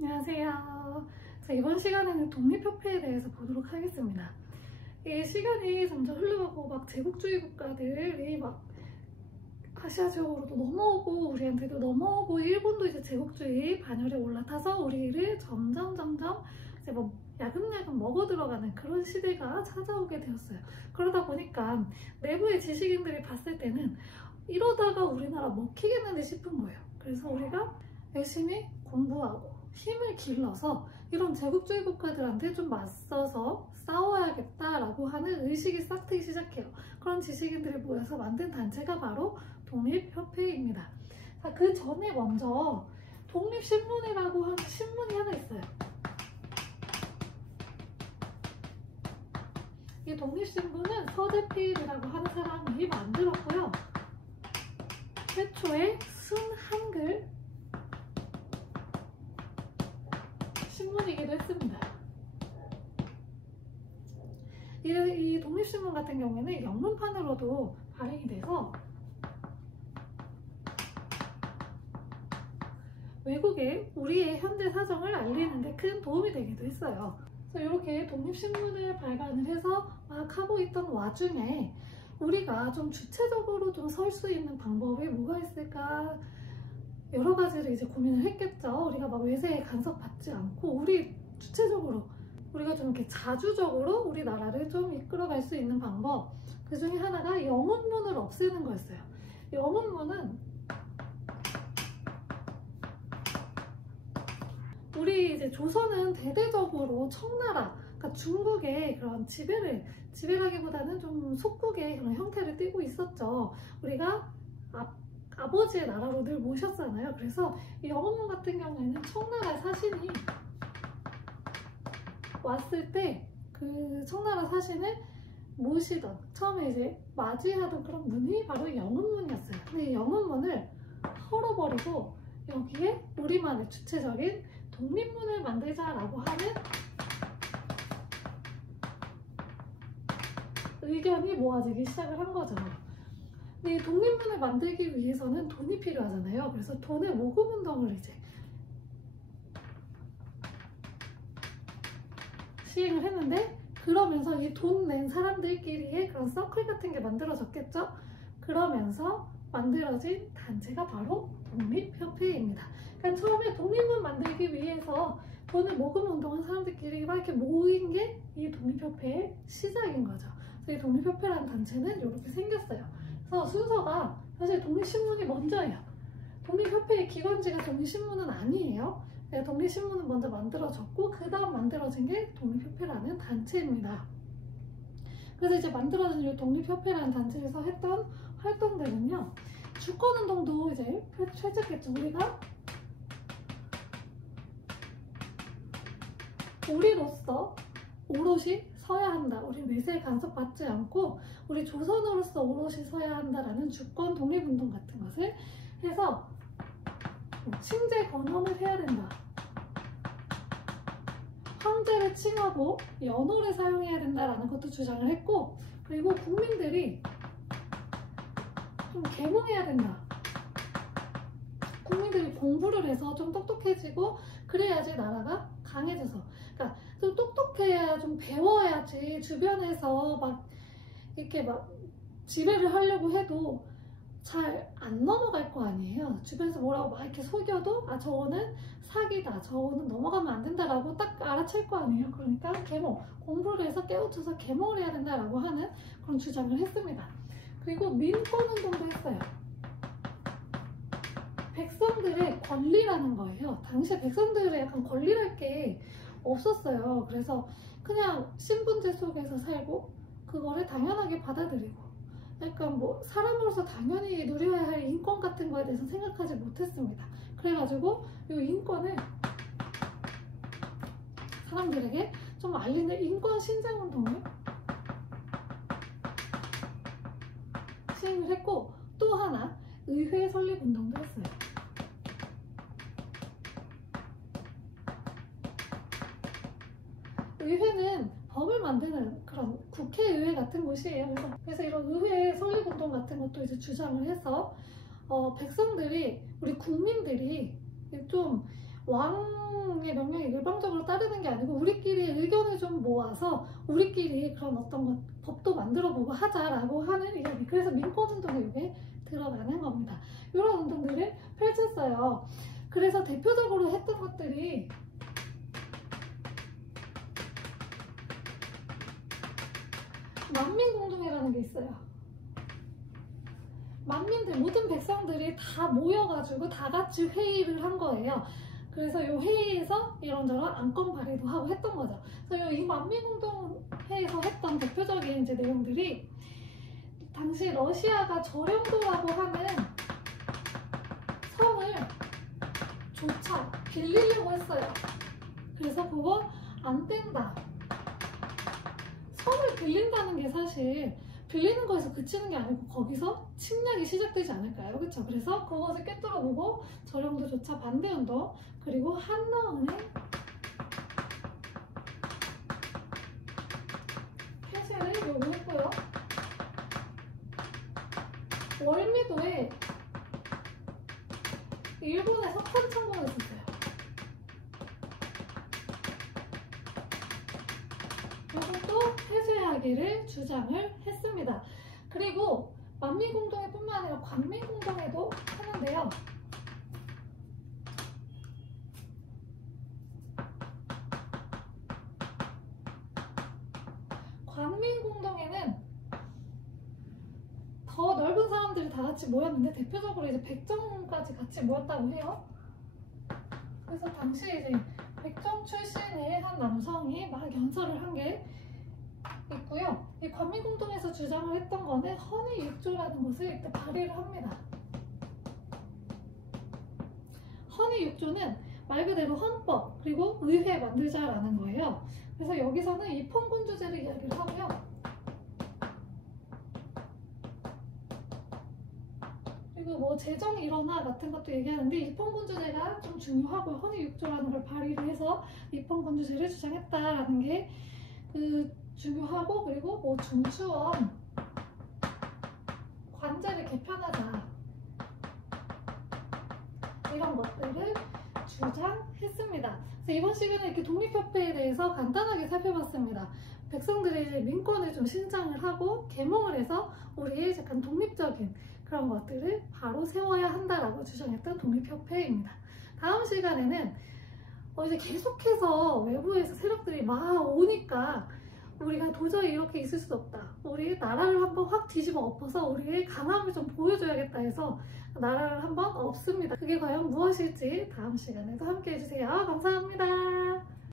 안녕하세요. 자, 이번 시간에는 독립협회에 대해서 보도록 하겠습니다. 이 시간이 점점 흘러가고 막 제국주의 국가들이 막 아시아 지역으로도 넘어오고 우리한테도 넘어오고 일본도 이제 제국주의 반열에 올라타서 우리를 점점 이제 뭐 야금야금 먹어 들어가는 그런 시대가 찾아오게 되었어요. 그러다 보니까 내부의 지식인들이 봤을 때는 이러다가 우리나라 먹히겠는데 싶은 거예요. 그래서 우리가 열심히 공부하고 힘을 길러서 이런 제국주의 국가들한테 좀 맞서서 싸워야겠다라고 하는 의식이 싹 트기 시작해요. 그런 지식인들이 모여서 만든 단체가 바로 독립협회입니다. 자, 그 전에 먼저 독립신문이라고 하는 신문이 하나 있어요. 이 독립신문은 서재필이라고 하는 사람이 만들었고요. 최초의 순한글 신문이기도 했습니다. 이 독립신문 같은 경우에는 영문판으로도 발행이 돼서 외국에 우리의 현재 사정을 알리는 데 큰 도움이 되기도 했어요. 그래서 이렇게 독립신문을 발간을 해서 막 하고 있던 와중에 우리가 좀 주체적으로 좀 설 수 있는 방법이 뭐가 있을까 여러 가지를 이제 고민을 했겠죠. 우리가 막 외세에 간섭받지 않고 우리 주체적으로 우리가 좀 이렇게 자주적으로 우리나라를 좀 이끌어갈 수 있는 방법, 그 중에 하나가 영문문을 없애는 거였어요. 영문문은 우리 이제 조선은 대대적으로 청나라, 그러니까 중국의 그런 지배라기보다는 좀 속국의 그런 형태를 띠고 있었죠. 우리가 아버지의 나라로 늘 모셨잖아요. 그래서 이 영문문 같은 경우에는 청나라 사신이 왔을 때 그 청나라 사신을 모시던 처음에 이제 맞이하던 그런 문이 바로 영문문이었어요. 근데 이 영문문을 헐어버리고 여기에 우리만의 주체적인 독립문을 만들자라고 하는 의견이 모아지기 시작을 한 거죠. 근데 이 독립문을 만들기 위해서는 돈이 필요하잖아요. 그래서 돈의 모금운동을 이제 시행을 했는데, 그러면서 이 돈 낸 사람들끼리의 그런 서클 같은 게 만들어졌겠죠. 그러면서 만들어진 단체가 바로 독립협회입니다. 그러니까 처음에 독립문 만들기 위해서 돈을 모금 운동한 사람들끼리 막 이렇게 모인 게 이 독립협회의 시작인 거죠. 그래서 이 독립협회라는 단체는 이렇게 생겼어요. 그래서 순서가 사실 독립신문이 먼저예요. 독립협회의 기관지가 독립신문은 아니에요. 독립신문은 먼저 만들어졌고 그 다음 만들어진 게 독립협회라는 단체입니다. 그래서 이제 만들어진 이 독립협회라는 단체에서 했던 활동들은요, 주권운동도 이제 펼쳤겠죠. 우리가 우리로서 오롯이 서야 한다. 우리 외세에 간섭받지 않고 우리 조선으로서 오롯이 서야 한다라는 주권 독립운동 같은 것을 해서 칭제 건헌을 해야 된다. 황제를 칭하고 연호를 사용해야 된다라는 것도 주장을 했고, 그리고 국민들이 좀 계몽해야 된다. 국민들이 공부를 해서 좀 똑똑해지고 그래야지 나라가 강해져서, 그러니까 좀 똑똑해야 좀 배워야지 주변에서 막 이렇게 막 지배를 하려고 해도 잘 안 넘어갈 거 아니에요. 주변에서 뭐라고 막 이렇게 속여도 아 저거는 사기다, 저거는 넘어가면 안 된다라고 딱 알아챌 거 아니에요. 그러니까 계몽, 공부를 해서 깨우쳐서 계몽을 해야 된다라고 하는 그런 주장을 했습니다. 그리고 민권운동도 했어요. 백성들의 권리라는 거예요. 당시에 백성들의 약간 권리랄 게 없었어요. 그래서 그냥 신분제 속에서 살고 그거를 당연하게 받아들이고, 약간 뭐 사람으로서 당연히 누려야 할 인권 같은 거에 대해서 생각하지 못했습니다. 그래가지고 이 인권을 사람들에게 좀 알리는 인권 신장 운동을 시행을 했고, 또 하나 의회 설립 운동도 했어요. 의회는 법을 만드는 그런 국회의회 같은 곳이에요. 그래서 이런 의회 설립운동 같은 것도 이제 주장을 해서 백성들이, 우리 국민들이 좀 왕의 명령에 일방적으로 따르는 게 아니고 우리끼리 의견을 좀 모아서 우리끼리 그런 어떤 법도 만들어보고 하자라고 하는 이야기. 그래서 민권운동에 이게 들어가는 겁니다. 이런 운동들을 펼쳤어요. 그래서 대표적으로 했던 것들이 만민공동회라는 게 있어요. 만민들, 모든 백성들이 다 모여가지고 다 같이 회의를 한 거예요. 그래서 이 회의에서 이런저런 안건 발의도 하고 했던 거죠. 그래서 이 만민공동회에서 했던 대표적인 이제 내용들이 당시 러시아가 저령도라고 하는 성을 조차 빌리려고 했어요. 그래서 그거 안 된다. 성을 빌린다는 게 사실 빌리는 거에서 그치는 게 아니고 거기서 침략이 시작되지 않을까요? 그렇죠? 그래서 그것을 꿰뚫어보고 저령도조차 반대운동, 그리고 한러은의 폐쇄를 요구했고요. 월미도에 일본의 석탄 창고가 있었어요. 이것도 폐쇄하기를 주장을 했습니다. 그리고 만민공동회 뿐만 아니라 관민공동회도 하는데요. 관민공동회는 더 넓은 사람들이 다 같이 모였는데 대표적으로 이제 백정까지 같이 모였다고 해요. 그래서 당시 이제 백정 출신의 한 남성이 막 연설을 한 게 있고요. 이 관민공동에서 주장을 했던 거는 헌의 6조라는 것을 일단 발의를 합니다. 헌의 6조는 말 그대로 헌법 그리고 의회 만들자라는 거예요. 그래서 여기서는 입헌군주제를 이야기를 하고요. 그리고 뭐 재정 일원화 같은 것도 얘기하는데 입헌군주제가 좀 중요하고 헌의 6조라는 걸 발의를 해서 입헌군주제를 주장했다라는 게 중요하고, 그리고 뭐 중추원 관제를 개편하자 이런 것들을 주장했습니다. 그래서 이번 시간에 이렇게 독립협회에 대해서 간단하게 살펴봤습니다. 백성들이 이제 민권을 좀 신장을 하고 계몽을 해서 우리의 약간 독립적인 그런 것들을 바로 세워야 한다라고 주장했던 독립협회입니다. 다음 시간에는 이제 계속해서 외부에서 세력들이 막 오니까 우리가 도저히 이렇게 있을 수 없다. 우리 나라를 한번 확 뒤집어 엎어서 우리의 강함을 좀 보여줘야겠다 해서 나라를 한번 엎습니다. 그게 과연 무엇일지 다음 시간에도 함께 해주세요. 감사합니다.